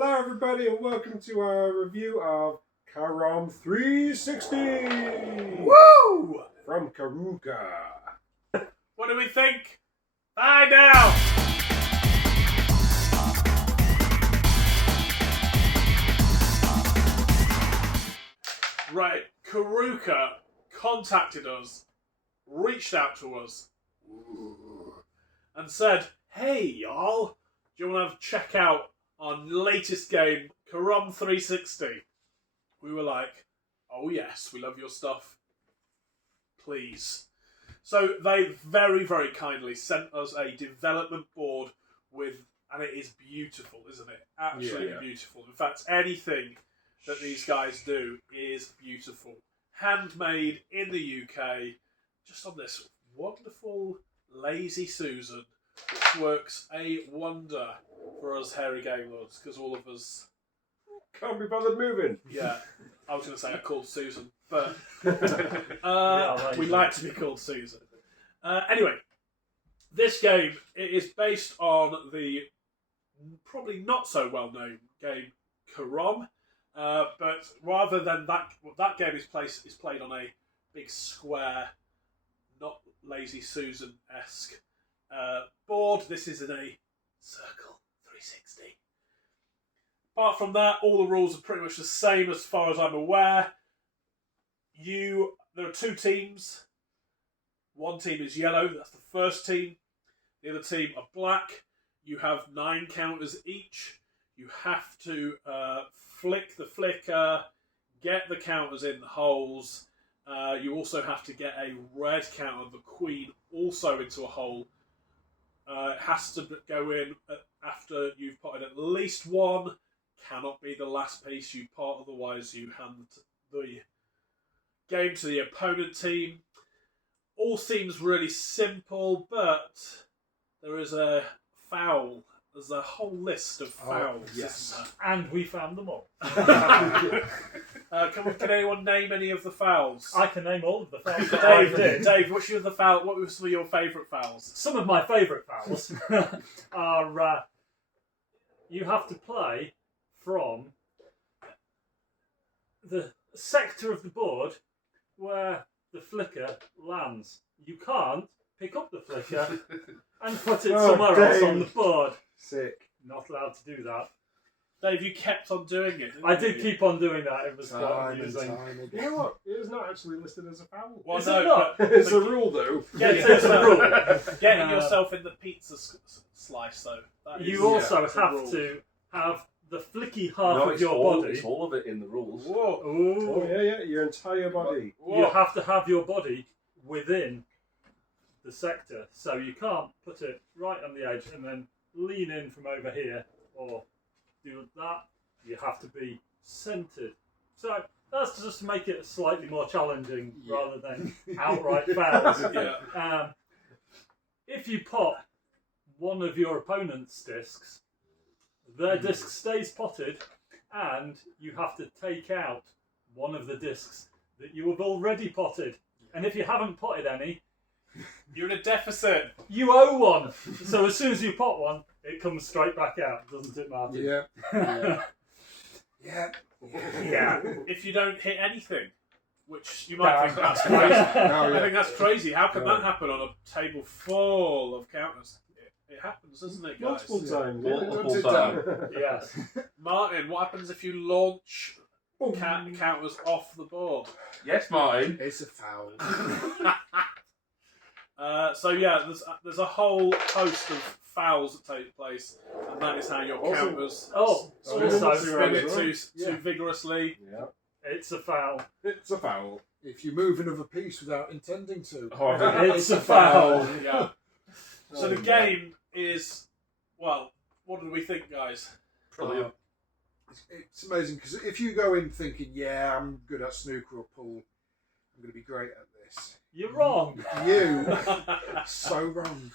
Hello everybody and welcome to our review of Carrom360! Woo! From Karuka. What do we think? Find out! Right, Karuka contacted us, reached out to us, and said, "Hey y'all, do you want to check out our latest game, Carrom360?" We were like, "Oh yes, we love your stuff. Please." So they very, very kindly sent us a development board and it is beautiful, isn't it? Absolutely beautiful. In fact, anything that these guys do is beautiful. Handmade in the UK, just on this wonderful Lazy Susan, which works a wonder for us hairy game lords, because all of us Can't be bothered moving. Yeah, I was going to say I called Susan, but we like to be called Susan. Anyway, this game it is based on the probably not so well known game Carrom, but rather than that game is played on a big square, not Lazy Susan-esque board. This is in a circle 360. Apart from that, all the rules are pretty much the same as far as I'm aware. There are two teams. One team is yellow, that's the first team. The other team are black. You have 9 counters each. You have to flick the flicker, get the counters in the holes. You also have to get a red counter, the queen, also into a hole. It has to go in after you've potted at least one. Cannot be the last piece you pot, otherwise you hand the game to the opponent team. All seems really simple, but there is a foul. There's a whole list of fouls. Yes. And we found them all. Can anyone name any of the fouls? I can name all of the fouls. Dave, what were some of your favourite fouls? Some of my favourite fouls are you have to play from the sector of the board where the flicker lands. You can't pick up the flicker and put it somewhere else on the board. Sick. Not allowed to do that. Dave, you kept on doing it. I did keep on doing that. It was quite Time and amusing. time again. You know what? It is not actually listed as a foul. Well, Is no, it not? but It's a rule though. getting, It's a rule. getting yourself in the pizza slice, though. That is- You also it's a have rule. to have the flicky half of it's your all, body. It's all of it in the rules. Whoa. Ooh. Oh yeah, your entire body. You have to have your body within the sector, so you can't put it right on the edge and then lean in from over here or do that. You have to be centered. So that's just to make it slightly more challenging rather than outright fouls. Yeah. If you pop one of your opponent's discs, their disc stays potted, and you have to take out one of the discs that you have already potted. And if you haven't potted any, You're in a deficit. you owe one. So as soon as you pot one, it comes straight back out, doesn't it, Martin? Yeah. Yeah. Yeah. If you don't hit anything, which you might think that's crazy. I think that's crazy. How can that happen on a table full of counters? It happens, doesn't it, guys? Multiple times. Multiple times. Yes. Martin, what happens if you launch counters off the board? Yes, Martin. It's a foul. So yeah, there's a whole host of fouls that take place, and that is how your counters spin it too vigorously. Yeah. It's a foul. It's a foul. If you move another piece without intending to. It's a foul. Yeah. So the game is, well, what do we think, guys? Brilliant. It's amazing because if you go in thinking, yeah, I'm good at snooker or pool, I'm going to be great at this. You're wrong. You, so wrong.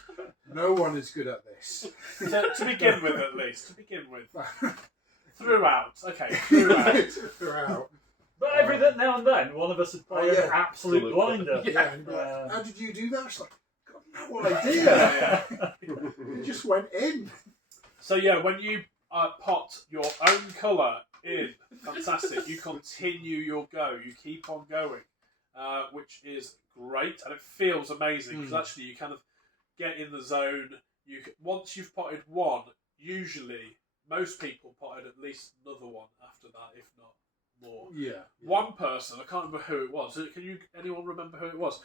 No one is good at this. To begin with, at least. To begin with. Throughout. Okay, throughout. Throughout. But every now and then, one of us would play an absolute blinder. Yeah. And you'd be like, how did you do that? It's like, got no idea. It just went in. So yeah, when you pot your own colour in. Fantastic. You continue your go. You keep on going, which is great, and it feels amazing because actually you kind of get in the zone. Once you've potted one, usually most people potted at least another one after that, if not more. Yeah. One person, I can't remember who it was. Anyone remember who it was?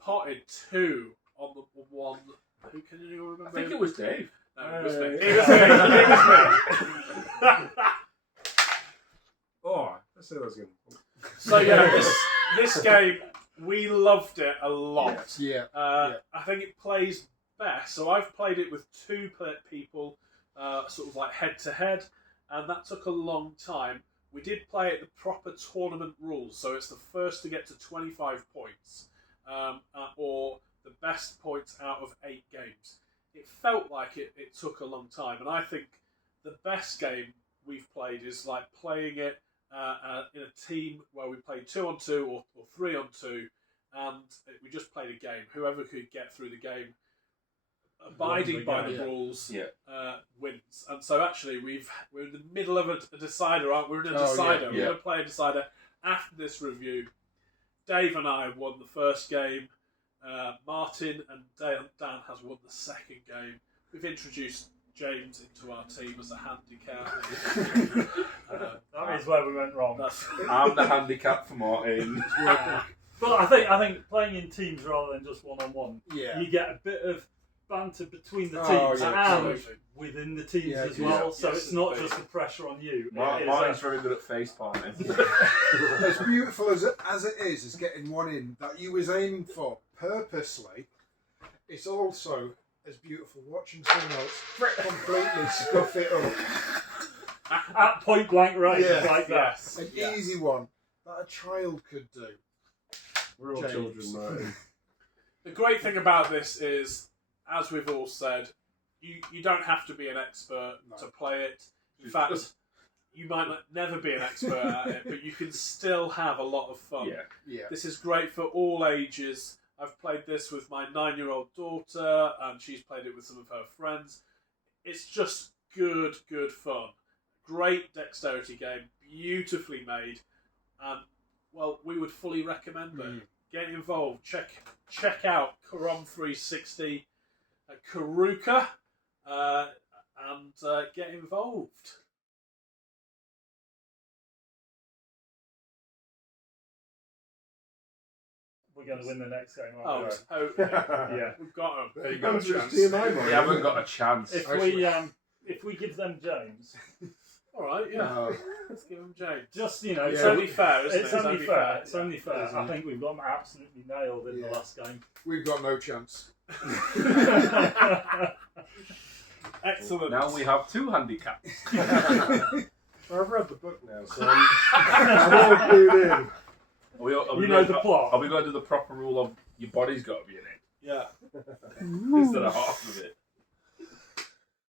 Potted 2 on the one. Who can you remember? I think it was Dave. No, it was me. It was me. It was me. Oh, let's say that was good. So yeah, this game, we loved it a lot. Yeah. I think it plays best. So I've played it with 2 people, sort of like head to head, and that took a long time. We did play it the proper tournament rules, so it's the first to get to 25 points, or the best points out of 8 games. It felt like it took a long time, and I think the best game we've played is like playing it in a team where we played 2-on-2 or 3-on-2, and we just played a game. Whoever could get through the game, abiding by the rules, wins. And so actually, we're in the middle of a decider, aren't we? We're in a decider. We're going to play a decider after this review. Dave and I won the first game. Martin and Dan has won the second game. We've introduced James into our team as a handicap. That is where we went wrong. I'm the handicap for Martin. But I think playing in teams rather than just one-on-one, you get a bit of banter between the teams and within the teams as well. So it's not just the pressure on you. Martin's very good at face palming. As beautiful as it is as getting one in that you was aiming for purposely, it's also as beautiful watching someone else completely scuff it up. At point blank range, like that. An easy one that a child could do. We're all children, Martin. The great thing about this is, as we've all said, you don't have to be an expert to play it. In fact, you might never be an expert at it, but you can still have a lot of fun. This is great for all ages. I've played this with my 9-year-old daughter, and she's played it with some of her friends. It's just good fun. Great dexterity game, beautifully made, and well, we would fully recommend it. Get involved. Check out Carrom360 at Karuka, and get involved. We're going to win the next game, aren't we? Yeah, we've got them. There you go. We haven't got a chance. If we give them James, all right, let's give them James. Just it's only fair, isn't it? It's only fair. It's only fair. I think we've got them absolutely nailed in the last game. We've got no chance. Excellent. Now we have 2 handicaps. I've read the book now, so I'm all clued in. You know the plot. Are we going to do the proper rule of your body's got to be in it? Yeah. Instead of half of it.